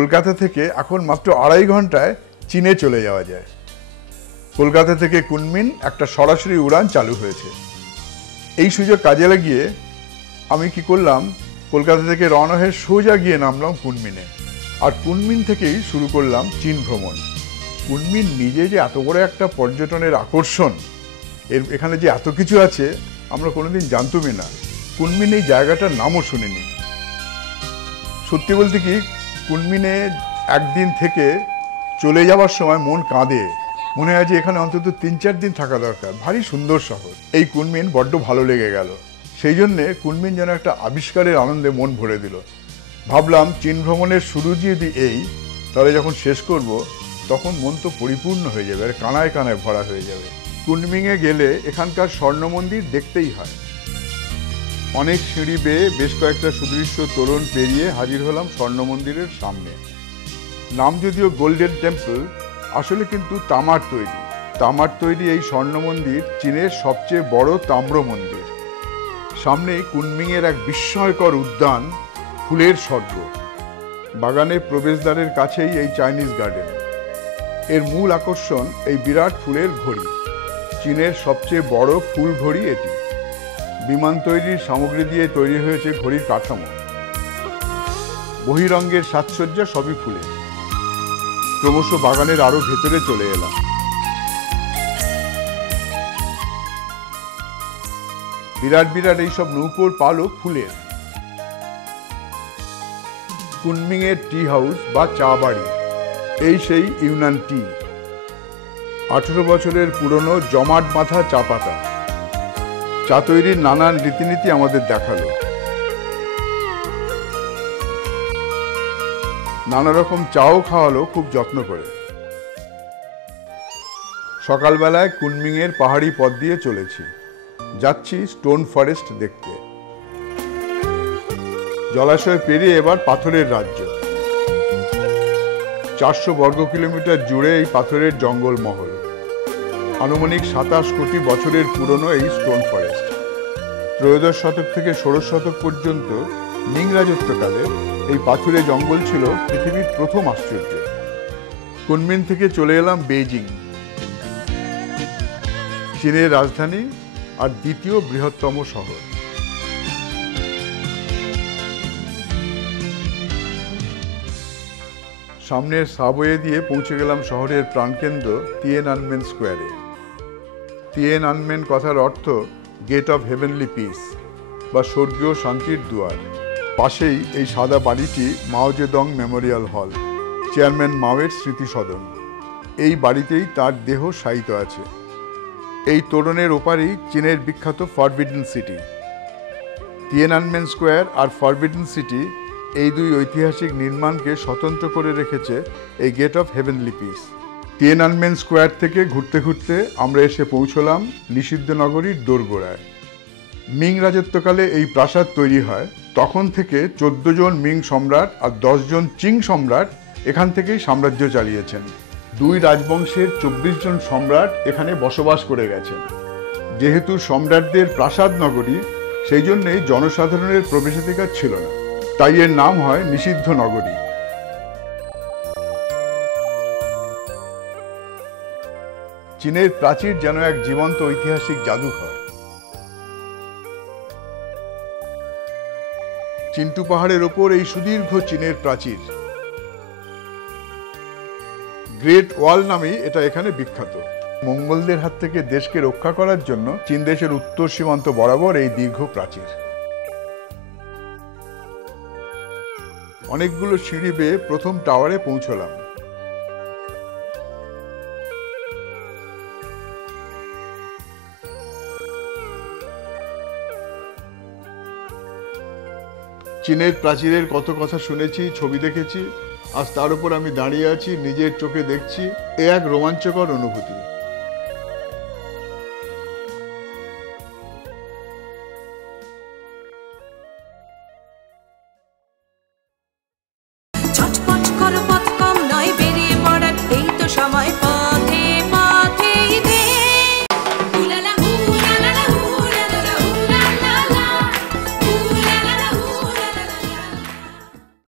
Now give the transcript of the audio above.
কলকাতা থেকে এখন মাত্র 2.5 ঘন্টায় চীনে চলে যাওয়া যায়। কলকাতা থেকে কুনমিন একটা সরাসরি উড়ান চালু হয়েছে। এই সুযোগ কাজে লাগিয়ে আমি কি করলাম, কলকাতা থেকে রওনা হয়ে সোজা গিয়ে নামলাম কুনমিনে। আর কুনমিন থেকেই শুরু করলাম চীন ভ্রমণ। কুনমিন নিজে যে এত বড় একটা পর্যটনের আকর্ষণ, এখানে যে এত কিছু আছে আমরা কোনোদিন জানতামই না। কুনমিন এই জায়গাটার নামও শুনিনি। সত্যি বলতে কি, কুনমিনে একদিন থেকে চলে যাওয়ার সময় মন কাঁদে, মনে হয় যে এখানে অন্তত 3-4 দিন থাকা দরকার। ভারী সুন্দর শহর। এই কুনমিন বড্ড ভালো লেগে গেল। সেই জন্যে কুনমিন যেন একটা আবিষ্কারের আনন্দে মন ভরে দিল। ভাবলাম চীন ভ্রমণের শুরু যদি তাহলে যখন শেষ করব তখন মন তো পরিপূর্ণ হয়ে যাবে, আর কানায় কানায় ভরা হয়ে যাবে। কুনমিনে গেলে এখানকার স্বর্ণ মন্দির দেখতেই হয়। অনেক সিঁড়ি বেয়ে বেশ কয়েকটা সুদৃশ্য তোরণ পেরিয়ে হাজির হলাম স্বর্ণ মন্দিরের সামনে। নাম যদিও গোল্ডেন টেম্পল, আসলে কিন্তু তামার তৈরি। তামার তৈরি এই স্বর্ণ মন্দির চীনের সবচেয়ে বড় তাম্র মন্দির। সামনেই কুনমিংয়ের এক বিস্ময়কর উদ্যান, ফুলের স্বর্গ। বাগানের প্রবেশদ্বারের কাছেই এই চাইনিজ গার্ডেন। এর মূল আকর্ষণ এই বিরাট ফুলের ঘড়ি। চীনের সবচেয়ে বড় ফুল ঘড়ি এটি। বিমান তৈরির সামগ্রী দিয়ে তৈরি হয়েছে ঘড়ির কাঠামো। বহিরঙ্গের সাজসজ্জা সবই ফুলে। ক্রমশ বাগানের আরো ভেতরে চলে এলাম। বিরাট বিরাট এইসব নৌকোর পালও ফুলের। কুনমিংয়ের টি হাউস বা চা বাড়ি, এই সেই ইউনান টি। 18 বছরের পুরনো জমাট বাঁধা চা পাতা। চা তৈরির নানান রীতিনীতি আমাদের দেখালো। নানা রকম চাও খাওয়ালো খুব যত্ন করে। সকালবেলায় কুনমিংয়ের পাহাড়ি পথ দিয়ে চলেছি, যাচ্ছি স্টোন ফরেস্ট দেখতে। জলাশয় পেরিয়ে এবার পাথরের রাজ্য। 400 বর্গ কিলোমিটার জুড়ে এই পাথরের জঙ্গলমহল। আনুমানিক 27 কোটি বছরের পুরনো এই স্টোন ফরেস্ট। ত্রয়োদশ শতক থেকে ষোড়শ শতক পর্যন্ত মিং রাজত্বকালে এই পাথুরে জঙ্গল ছিল পৃথিবীর প্রথম আশ্চর্য। কুনমিন থেকে চলে এলাম বেইজিং, চীনের রাজধানী আর দ্বিতীয় বৃহত্তম শহর। সামনের সাবওয়ে দিয়ে পৌঁছে গেলাম শহরের প্রাণকেন্দ্র তিয়ানআনমেন স্কোয়ারে। তিয়ানআনমেন কথার অর্থ গেট অফ হেভেনলি পিস বা স্বর্গীয় শান্তির দুয়ার। পাশেই এই সাদা বাড়িটি মাও জেদং মেমোরিয়াল হল, চেয়ারম্যান মাওয়ের স্মৃতিসদন। এই বাড়িতেই তার দেহ শায়িত আছে। এই তোরণের ওপারেই চীনের বিখ্যাত ফরবিডেন সিটি। তিয়ানআনমেন স্কোয়ার আর ফরবিডেন সিটি, এই দুই ঐতিহাসিক নির্মাণকে স্বতন্ত্র করে রেখেছে এই Gate of Heavenly Peace. Tiananmen Square থেকে ঘুরতে ঘুরতে আমরা এসে পৌঁছলাম নিষিদ্ধ নগরীর দোরগোড়ায়। মিং রাজত্বকালে এই প্রাসাদ তৈরি হয়। তখন থেকে 14 জন মিং সম্রাট আর 10 জন চিং সম্রাট এখান থেকেই সাম্রাজ্য চালিয়েছেন। 2 রাজবংশের 24 জন সম্রাট এখানে বসবাস করে গেছেন। যেহেতু সম্রাটদের প্রাসাদ নগরী, সেই জন্যেই জনসাধারণের প্রবেশাধিকার ছিল না, তাই এর নাম হয় নিষিদ্ধ নগরী। চীনের প্রাচীর যেন এক জীবন্ত ঐতিহাসিক জাদুঘর। চিন্টু পাহাড়ের ওপর এই সুদীর্ঘ চীনের প্রাচীর, গ্রেট ওয়াল নামে এটা এখানে বিখ্যাত। মঙ্গলদের হাত থেকে দেশকে রক্ষা করার জন্য চীন দেশের উত্তর সীমান্ত বরাবর এই দীর্ঘ প্রাচীর। অনেকগুলো সিঁড়ি বেয়ে প্রথম টাওয়ারে পৌঁছলাম। চীনের প্রাচীরের কত কথা শুনেছি, ছবি দেখেছি, আজ তার উপর আমি দাঁড়িয়ে আছি, নিজের চোখে দেখছি। এ এক রোমাঞ্চকর অনুভূতি।